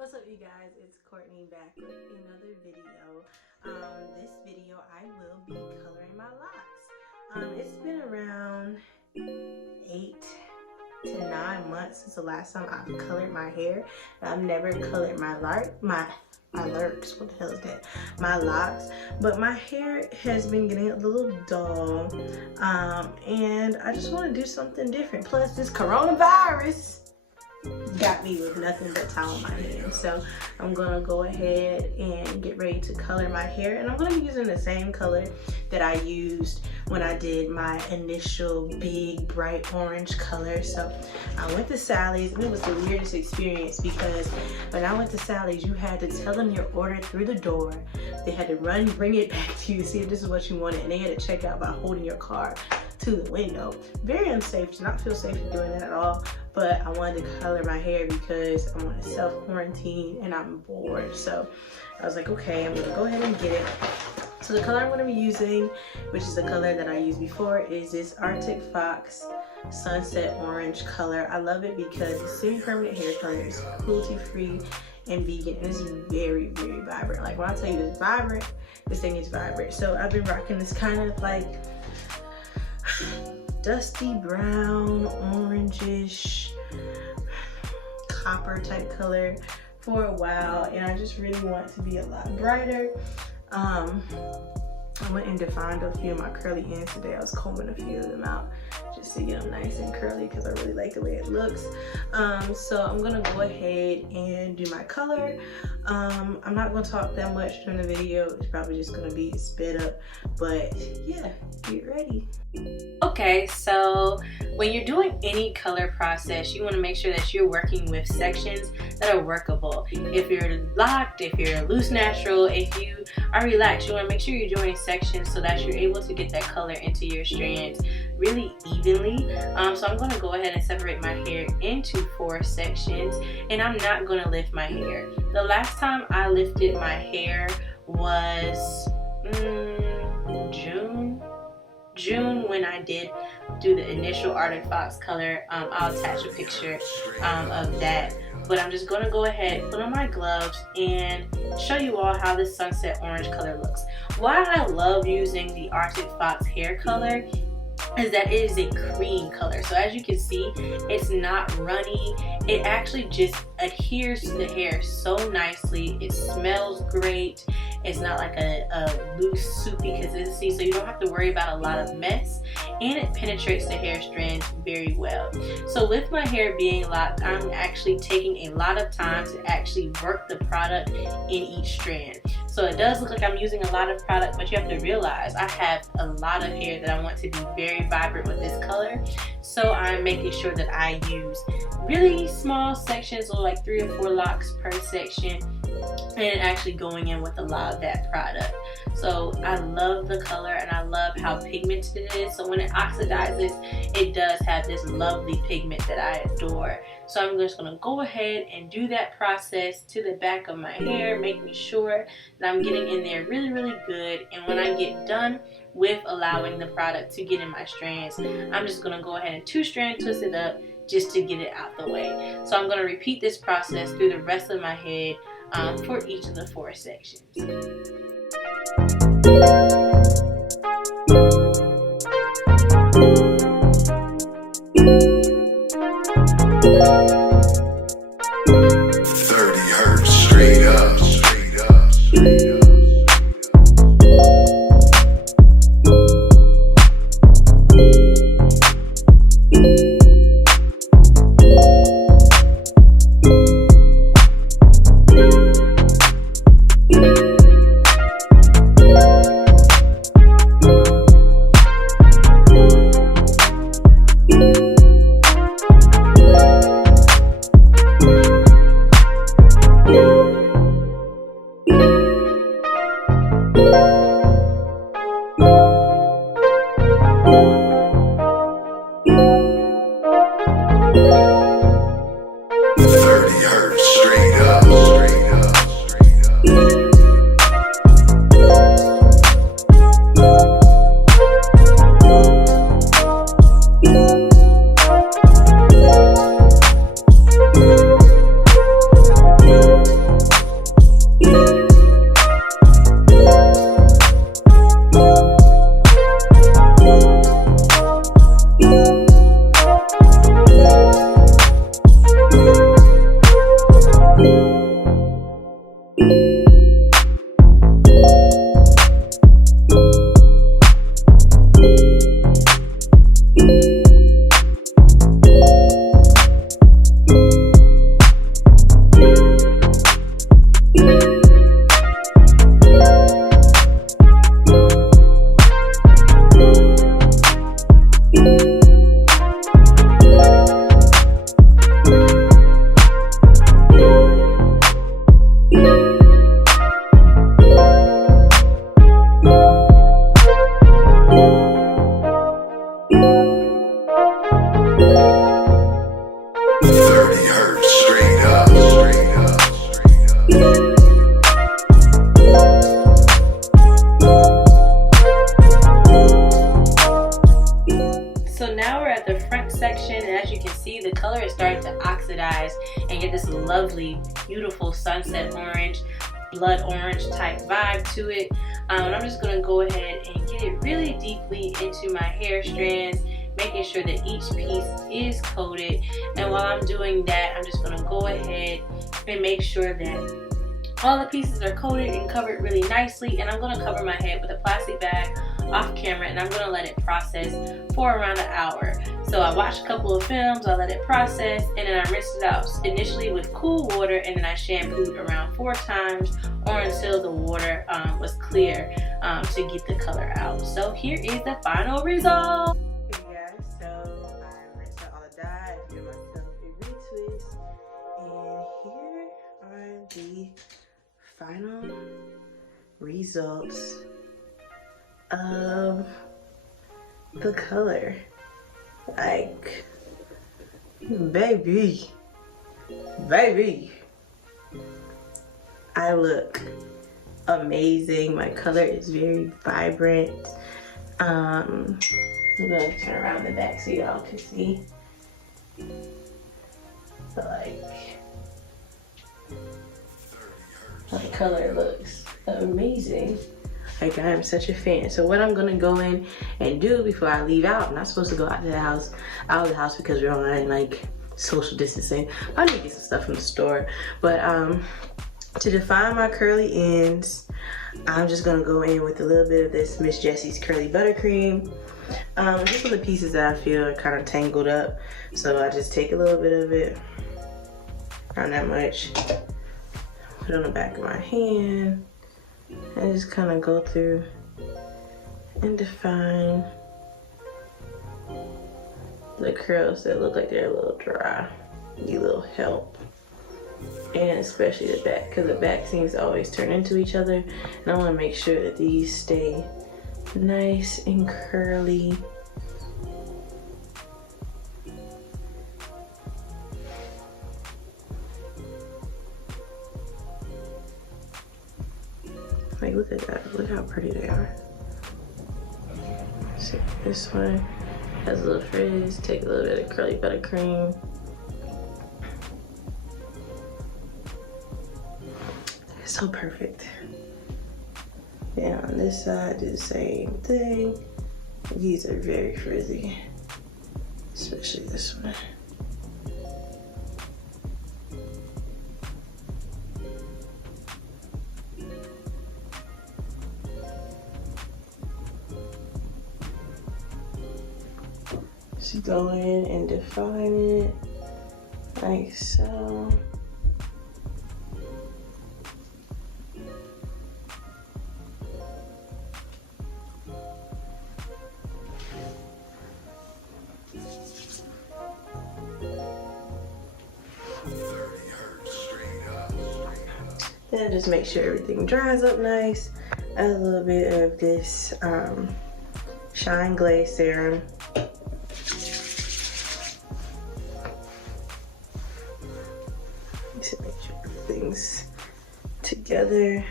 What's up, you guys? It's Courtney back with another video. This video I will be coloring my locks. It's been around 8 to 9 months since the last time I've colored my hair. I've never colored my lurks. What the hell is that? My locks. But my hair has been getting a little dull, and I just want to do something different. Plus, this coronavirus got me with nothing but time on my hands. So I'm gonna go ahead and get ready to color my hair, and I'm gonna be using the same color that I used when I did my initial big bright orange color. So I went to Sally's, and it was the weirdest experience because when I went to Sally's, you had to tell them your order through the door. They had to bring it back to you, see if this is what you wanted, and they had to check out by holding your card to the window. Very unsafe, did not feel safe doing that at all. But I wanted to color my hair because I'm on a self-quarantine and I'm bored. So I was like, okay, I'm gonna go ahead and get it. So the color I'm gonna be using, which is the color that I used before, is this Arctic Fox Sunset Orange color. I love it because it's semi-permanent hair color, it's cruelty-free and vegan, and it's very, very vibrant. Like when I tell you it's vibrant, this thing is vibrant. So I've been rocking this kind of like dusty brown, orangish, copper type color for a while, and I just really want it to be a lot brighter. I went and defined a few of my curly ends today. I was combing a few of them out just to get them nice and curly because I really like the way it looks. So I'm gonna go ahead and do my color. I'm not gonna talk that much during the video. It's probably just gonna be sped up, but yeah, get ready. Okay, so when you're doing any color process, you want to make sure that you're working with sections that are workable. If you're locked, if you're loose natural, if you are relaxed, you want to make sure you're doing sections so that you're able to get that color into your strands really evenly. So I'm going to go ahead and separate my hair into 4 sections, and I'm not going to lift my hair. The last time I lifted my hair was June when I did do the initial Arctic Fox color. I'll attach a picture of that, but I'm just going to go ahead, put on my gloves, and show you all how this sunset orange color looks. Why I love using the Arctic Fox hair color is that it is a cream color. So as you can see, it's not runny. It actually just adheres to the hair so nicely. It smells great. It's not like a loose, soupy consistency, so you don't have to worry about a lot of mess, and it penetrates the hair strands very well. So with my hair being locked, I'm actually taking a lot of time to actually work the product in each strand. So it does look like I'm using a lot of product, but you have to realize I have a lot of hair that I want to be very vibrant with this color. So I'm making sure that I use really small sections, or like 3 or 4 locks per section, and actually going in with a lot of that product. So I love the color, and I love how pigmented it is. So when it oxidizes, it does have this lovely pigment that I adore. So I'm just going to go ahead and do that process to the back of my hair, making sure that I'm getting in there really, really good. And when I get done with allowing the product to get in my strands, I'm just going to go ahead and 2-strand twist it up just to get it out the way. So I'm going to repeat this process through the rest of my head for each of the 4 sections. Straight up, straight up, straight up. The color is starting to oxidize and get this lovely, beautiful sunset orange, blood orange type vibe to it. And I'm just going to go ahead and get it really deeply into my hair strands, making sure that each piece is coated. And while I'm doing that, I'm just going to go ahead and make sure that all the pieces are coated and covered really nicely. And I'm going to cover my head with a plastic bag off camera, and I'm going to let it process for around an hour. So I watched a couple of films, I let it process, and then I rinsed it out initially with cool water, and then I shampooed around 4 times or until the water was clear to get the color out. So here is the final result. Okay guys, so I rinsed out all the dye, I did myself a retwist, and here are the final results of the color. Like, baby, I look amazing. My color is very vibrant. I'm gonna turn around the back so y'all can see. So like, my color looks amazing. Like, I am such a fan. So what I'm gonna go in and do before I leave out, I'm not supposed to go out of the house because we're on like social distancing. I need to get some stuff from the store. But to define my curly ends, I'm just gonna go in with a little bit of this Miss Jessie's curly buttercream. Just on the pieces that I feel are kind of tangled up. So I just take a little bit of it, not that much, put it on the back of my hand. I just kind of go through and define the curls that look like they're a little dry. Need a little help. And especially the back, because the back seems to always turn into each other. And I want to make sure that these stay nice and curly. Like, look at that. Look how pretty they are. See, this one has a little frizz. Take a little bit of curly buttercream. It's so perfect. And on this side, do the same thing. These are very frizzy, especially this one. Just go in and define it like so. Then just make sure everything dries up nice. Add a little bit of this Shine Glaze Serum. To make sure everything's together.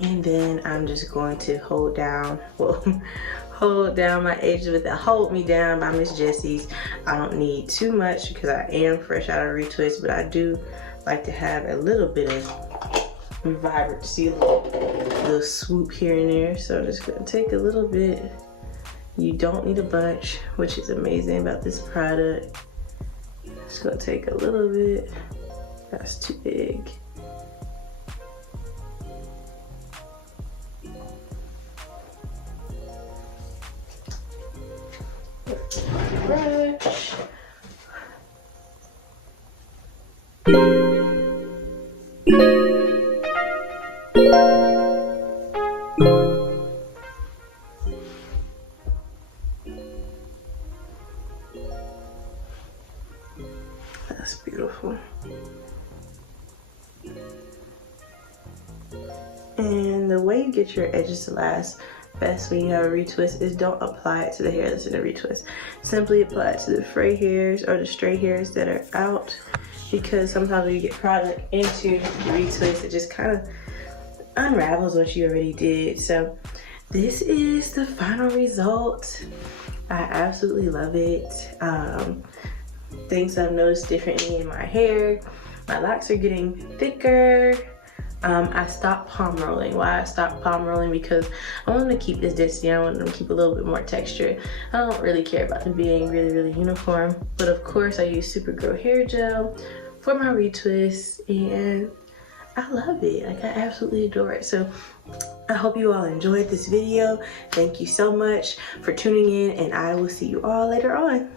And then I'm just going to hold down, hold down my edges with the Hold Me Down by Miss Jessie's. I don't need too much because I am fresh out of retwist, but I do like to have a little bit of vibrancy, a little swoop here and there. So I'm just gonna take a little bit You don't need a bunch, which is amazing about this product. It's gonna take a little bit. That's too big. Brush. That's beautiful. And the way you get your edges to last best when you have a retwist is don't apply it to the hair that's in the retwist. Simply apply it to the fray hairs or the stray hairs that are out, because sometimes when you get product into the retwist, it just kind of unravels what you already did. So this is the final result. I absolutely love it. Things I've noticed differently in my hair. My locks are getting thicker. I stopped palm rolling. Why I stopped palm rolling? Because I want them to keep this density. I want them to keep a little bit more texture. I don't really care about them being really uniform. But of course I use Super Grow hair gel for my retwist, and I love it. Like, I absolutely adore it. So I hope you all enjoyed this video. Thank you so much for tuning in, and I will see you all later on.